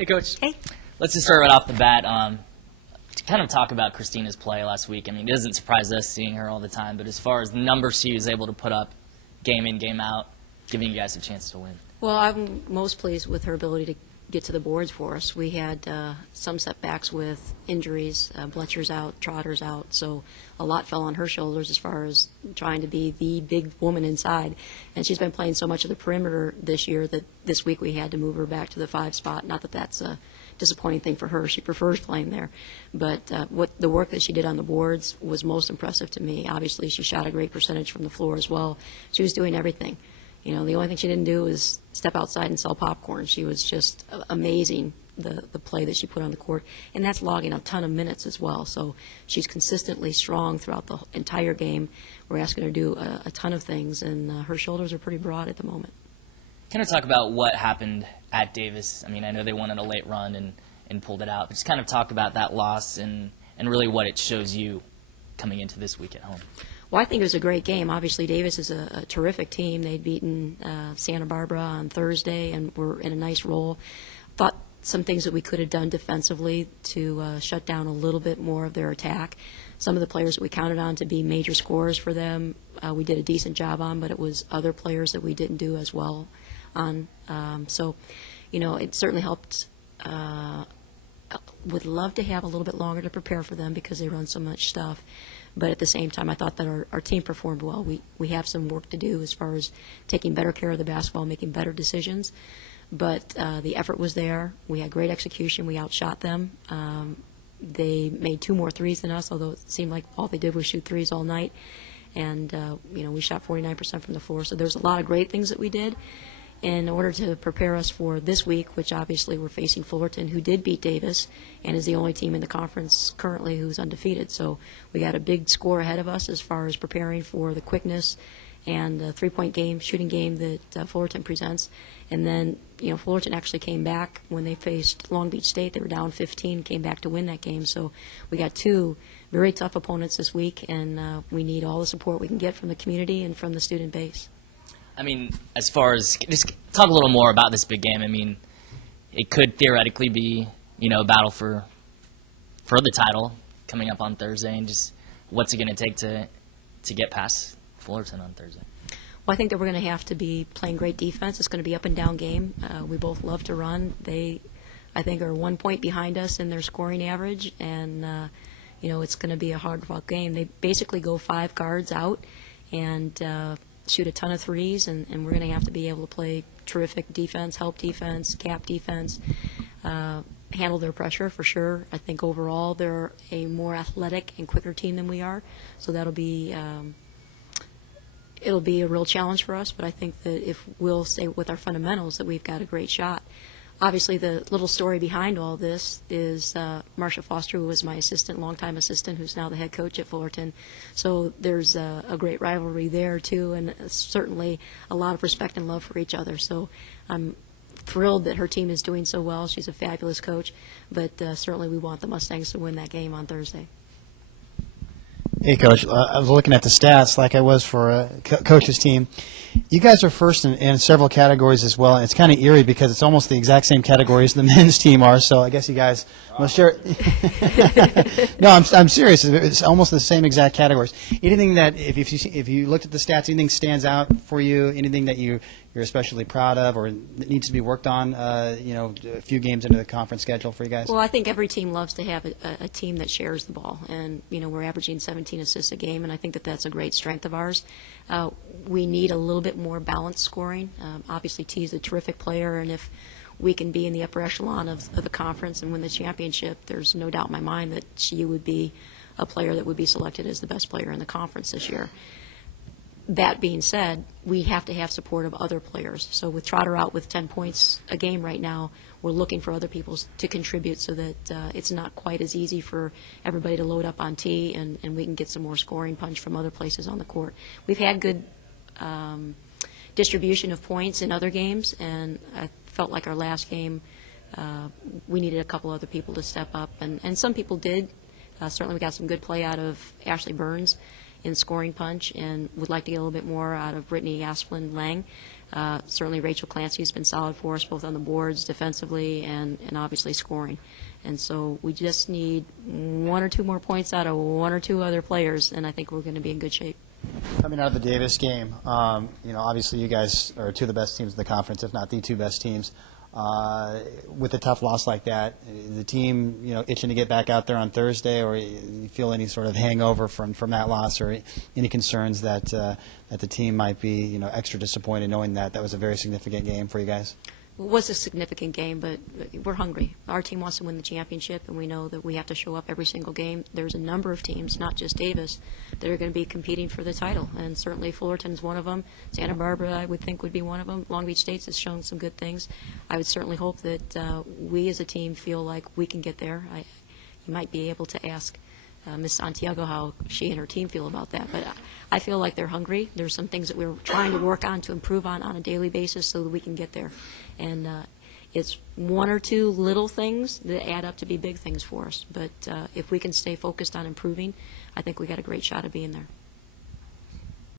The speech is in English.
Hey, Coach. Hey. Let's just start right off the bat. To kind of talk about Christina's play last week. I mean, it doesn't surprise us seeing her all the time, but as far as the numbers she was able to put up game in, game out, giving you guys a chance to win. Well, I'm most pleased with her ability to get to the boards for us. We had some setbacks with injuries. Bletcher's out, Trotter's out, so a lot fell on her shoulders as far as trying to be the big woman inside. And she's been playing so much of the perimeter this year that this week we had to move her back to the 5 spot. Not that that's a disappointing thing for her. She prefers playing there. But what the work that she did on the boards was most impressive to me. Obviously, she shot a great percentage from the floor as well. She was doing everything. You know, the only thing she didn't do was step outside and sell popcorn. She was just amazing, the play that she put on the court. And that's logging a ton of minutes as well. So she's consistently strong throughout the entire game. We're asking her to do a ton of things, and her shoulders are pretty broad at the moment. Kind of talk about what happened at Davis. I mean, I know they won in a late run and pulled it out, but just kind of talk about that loss and really what it shows you coming into this week at home. Well, I think it was a great game. Obviously, Davis is a terrific team. They'd beaten Santa Barbara on Thursday and were in a nice roll. Thought some things that we could have done defensively to shut down a little bit more of their attack. Some of the players that we counted on to be major scorers for them, we did a decent job on, but it was other players that we didn't do as well on. So, you know, it certainly helped. Would love to have a little bit longer to prepare for them because they run so much stuff. But at the same time, I thought that our team performed well. We have some work to do as far as taking better care of the basketball, making better decisions. But the effort was there. We had great execution. We outshot them. They made 2 more threes than us, although it seemed like all they did was shoot threes all night. And, you know, we shot 49% from the floor. So there's a lot of great things that we did in order to prepare us for this week, which obviously we're facing Fullerton, who did beat Davis and is the only team in the conference currently who's undefeated. So we got a big score ahead of us as far as preparing for the quickness and the three-point game, shooting game that Fullerton presents. And then, you know, Fullerton actually came back when they faced Long Beach State. They were down 15, came back to win that game. So we got 2 very tough opponents this week, and we need all the support we can get from the community and from the student base. I mean, as far as just talk a little more about this big game. I mean, it could theoretically be, you know, a battle for the title coming up on Thursday, and just what's it going to take to get past Fullerton on Thursday? Well, I think that we're going to have to be playing great defense. It's going to be up and down game. We both love to run. They, I think, are 1 point behind us in their scoring average, and you know, it's going to be a hard-fought game. They basically go 5 guards out and shoot a ton of threes, and we're going to have to be able to play terrific defense, help defense, gap defense, handle their pressure for sure. I think overall they're a more athletic and quicker team than we are, so that'll be it'll be a real challenge for us. But I think that if we'll stay with our fundamentals, that we've got a great shot. Obviously, the little story behind all this is Marcia Foster, who was my assistant, longtime assistant, who's now the head coach at Fullerton. So there's a great rivalry there, too, and certainly a lot of respect and love for each other. So I'm thrilled that her team is doing so well. She's a fabulous coach, but certainly we want the Mustangs to win that game on Thursday. Hey, Coach. I was looking at the stats like I was for Coach's team. You guys are first in several categories as well. It's kind of eerie because it's almost the exact same categories the men's team are, so I guess you guys must share. No, I'm serious. It's almost the same exact categories. Anything that, if you looked at the stats, anything stands out for you, anything that you're especially proud of or that needs to be worked on, you know, a few games into the conference schedule for you guys? Well, I think every team loves to have a team that shares the ball. And, you know, we're averaging 17 assists a game, and I think that that's a great strength of ours. We need a little bit more balanced scoring. Obviously, T is a terrific player, and if we can be in the upper echelon of the conference and win the championship, there's no doubt in my mind that she would be a player that would be selected as the best player in the conference this year. That being said, we have to have support of other players. So with Trotter out with 10 points a game right now, we're looking for other people to contribute so that it's not quite as easy for everybody to load up on T, and we can get some more scoring punch from other places on the court. We've had good distribution of points in other games, and I felt like our last game we needed a couple other people to step up, and some people did. Certainly we got some good play out of Ashley Burns, in scoring punch and would like to get a little bit more out of Brittany Asplin-Lang. Certainly Rachel Clancy has been solid for us both on the boards, defensively, and obviously scoring. And so we just need 1 or 2 more points out of 1 or 2 other players, and I think we're going to be in good shape. Coming out of the Davis game, obviously you guys are 2 of the best teams in the conference, if not the 2 best teams. With a tough loss like that, the team, itching to get back out there on Thursday, or you feel any sort of hangover from that loss, or any concerns that the team might be, extra disappointed knowing that was a very significant game for you guys? It was a significant game, but we're hungry. Our team wants to win the championship, and we know that we have to show up every single game. There's a number of teams, not just Davis, that are going to be competing for the title, and certainly Fullerton's one of them. Santa Barbara, I would think, would be one of them. Long Beach State has shown some good things. I would certainly hope that we as a team feel like we can get there. You might be able to ask Ms. Santiago how she and her team feel about that. But I feel like they're hungry. There's some things that we're trying to work on to improve on a daily basis so that we can get there. And it's 1 or 2 little things that add up to be big things for us. But if we can stay focused on improving, I think we got a great shot of being there.